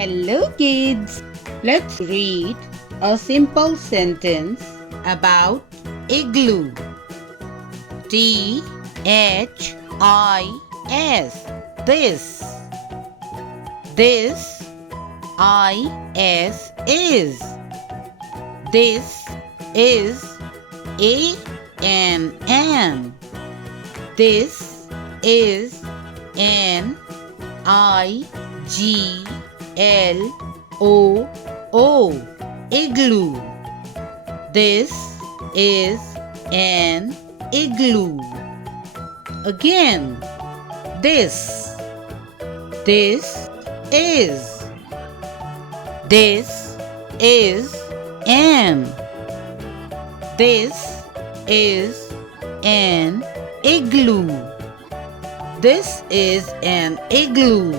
Hello kids! Let's read a simple sentence about igloo. T-H-I-S. This. This. I-S is. This is A-N-N. This is an I-G-L-O-O. Igloo. This is an igloo. Again, this. This is. This is an. This is an igloo. This is an igloo.